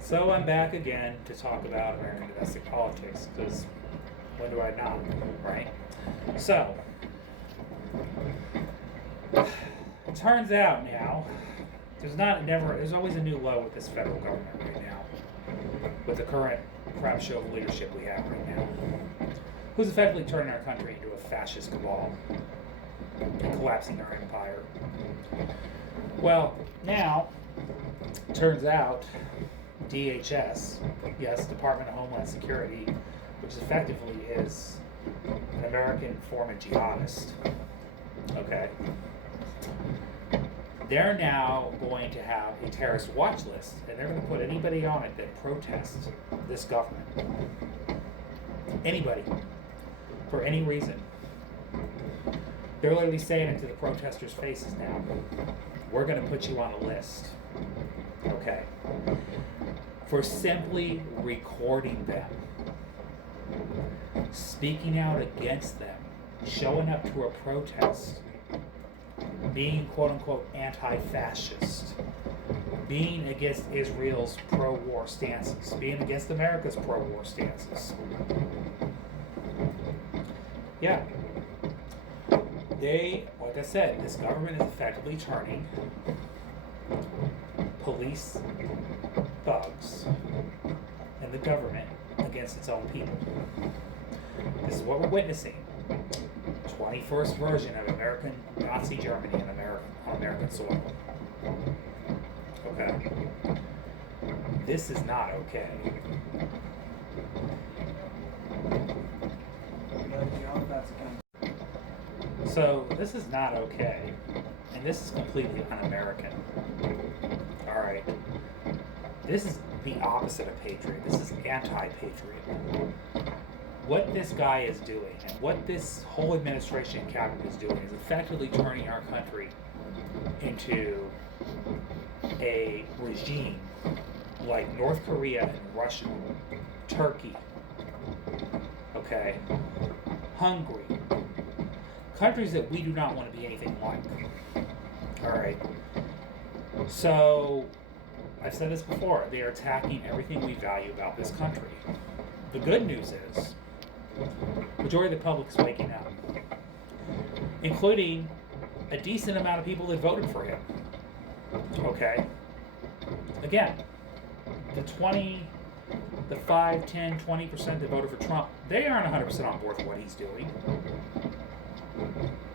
So I'm back again to talk about American domestic politics, because when do I not, right? So, it turns out now, there's always a new low with this federal government right now, with the current crap show of leadership we have right now, who's effectively turning our country into a fascist cabal and collapsing our empire. Well, now, turns out DHS, yes, Department of Homeland Security, which effectively is an American form of jihadist, okay, they're now going to have a terrorist watch list, and they're going to put anybody on it that protests this government. Anybody, for any reason. They're literally saying it to the protesters' faces now. We're going to put you on a list, okay, for simply recording them, speaking out against them, showing up to a protest, being quote-unquote anti-fascist, being against Israel's pro-war stances, being against America's pro-war stances. Yeah. Like I said, this government is effectively turning police thugs and the government against its own people. This is what we're witnessing. 21st version of American Nazi Germany on American soil. Okay. This is not okay. So this is not okay, and this is completely un-American. All right. This is the opposite of patriot. This is anti-patriot. What this guy is doing, and what this whole administration and cabinet is doing, is effectively turning our country into a regime like North Korea and Russia, Turkey, okay, Hungary, countries that we do not want to be anything like. All right. So, I've said this before, they are attacking everything we value about this country. The good news is, the majority of the public is waking up, including a decent amount of people that voted for him. Okay? Again, the 5, 10, 20% that voted for Trump, they aren't 100% on board with what he's doing.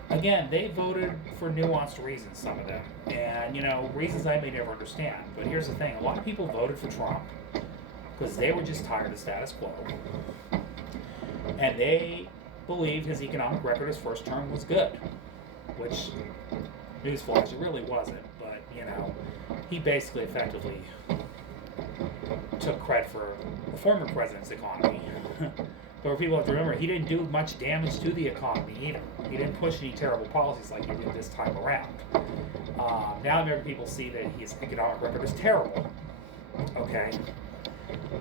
Again, they voted for nuanced reasons, some of them. And, reasons I may never understand. But here's the thing. A lot of people voted for Trump because they were just tired of the status quo. And they believed his economic record his first term was good. Which, newsflash, it really wasn't. But, he basically effectively took credit for the former president's economy. But people have to remember, he didn't do much damage to the economy either. He didn't push any terrible policies like he did this time around. Now American people see that his economic record is terrible. Okay?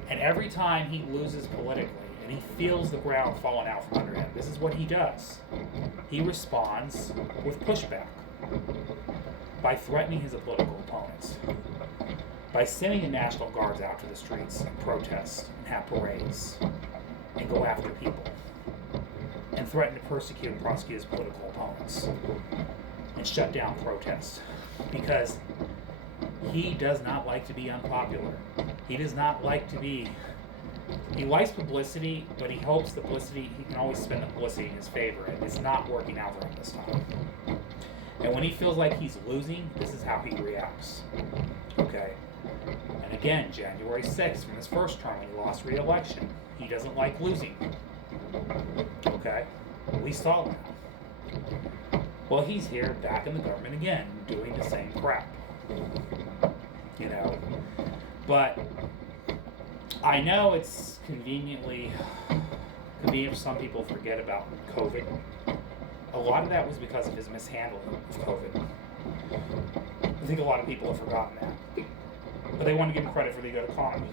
And every time he loses politically, and he feels the ground falling out from under him, this is what he does. He responds with pushback. By threatening his political opponents. By sending the National Guards out to the streets and protest and have parades. And go after people, and threaten to persecute and prosecute his political opponents, and shut down protests, because he does not like to be unpopular. He does not like to be, he likes publicity, but he hopes the publicity, he can always spend the publicity in his favor, and it's not working out for him this time. And when he feels like he's losing, this is how he reacts. Okay? And again, January 6th, from his first term, when he lost re-election, he doesn't like losing. Okay? We saw that. Well, he's here back in the government again, doing the same crap. But I know it's convenient for some people to forget about COVID. A lot of that was because of his mishandling of COVID. I think a lot of people have forgotten that. But they want to give him credit for the good economy.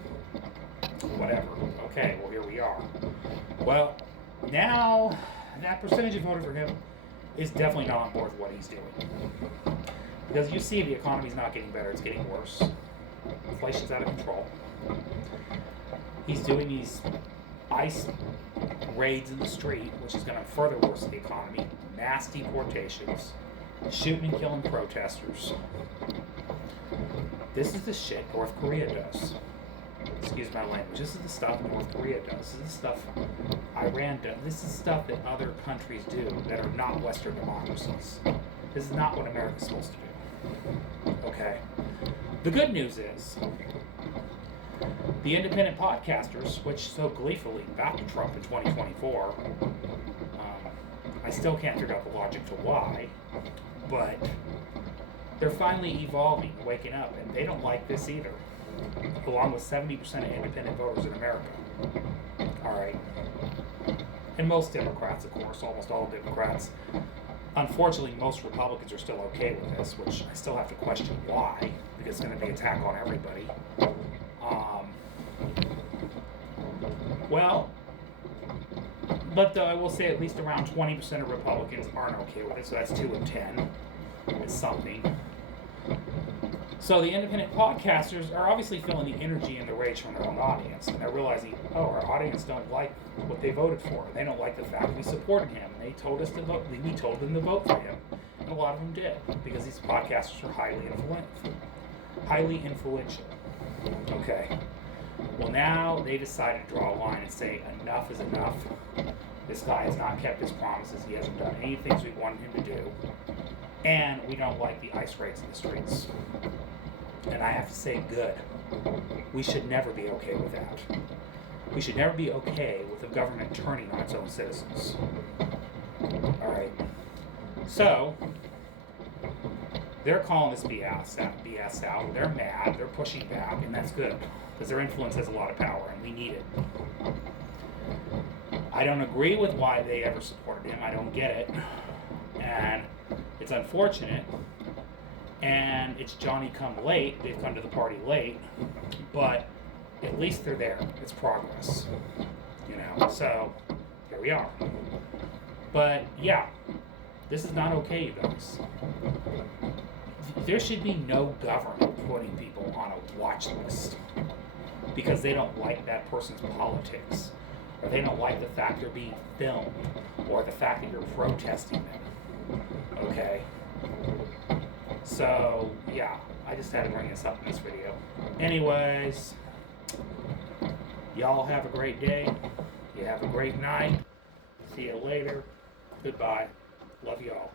Whatever. Okay, well, here we are. Well, now that percentage that voted for him is definitely not on board with what he's doing. Because you see the economy's not getting better, it's getting worse. Inflation's out of control. He's doing these ICE raids in the street, which is going to further worsen the economy. Mass deportations, shooting and killing protesters. This is the shit North Korea does. Excuse my language. This is the stuff North Korea does. This is the stuff Iran does. This is stuff that other countries do that are not Western democracies. This is not what America's supposed to do. Okay? The good news is, the independent podcasters, which so gleefully backed Trump in 2024, I still can't figure out the logic to why, but they're finally evolving, waking up, and they don't like this either, along with 70% of independent voters in America. All right. And most Democrats, of course, almost all Democrats. Unfortunately, most Republicans are still okay with this, which I still have to question why, because it's going to be an attack on everybody. But I will say at least around 20% of Republicans aren't okay with it, so that's 2 in 10. It's something. So the independent podcasters are obviously feeling the energy and the rage from their own audience, and they're realizing, oh, our audience don't like what they voted for. They don't like the fact we supported him. They told us to vote. We told them to vote for him, and a lot of them did, because these podcasters are highly influential. Okay. Well, now they decided to draw a line and say enough is enough. This guy has not kept his promises. He hasn't done any things we wanted him to do. And we don't like the ICE raids in the streets. And I have to say, good. We should never be okay with that. We should never be okay with the government turning on its own citizens. All right. So, they're calling this BS out. They're mad. They're pushing back, and that's good, because their influence has a lot of power, and we need it. I don't agree with why they ever supported him. I don't get it. And it's unfortunate. And it's Johnny come late. They've come to the party late. But at least they're there. It's progress. You know, so here we are. But yeah, this is not okay, you guys. There should be no government putting people on a watch list because they don't like that person's politics, or they don't like the fact they're being filmed, or the fact that you're protesting them. Okay? So, yeah, I just had to bring this up in this video. Anyways, y'all have a great day. You have a great night. See you later. Goodbye. Love y'all.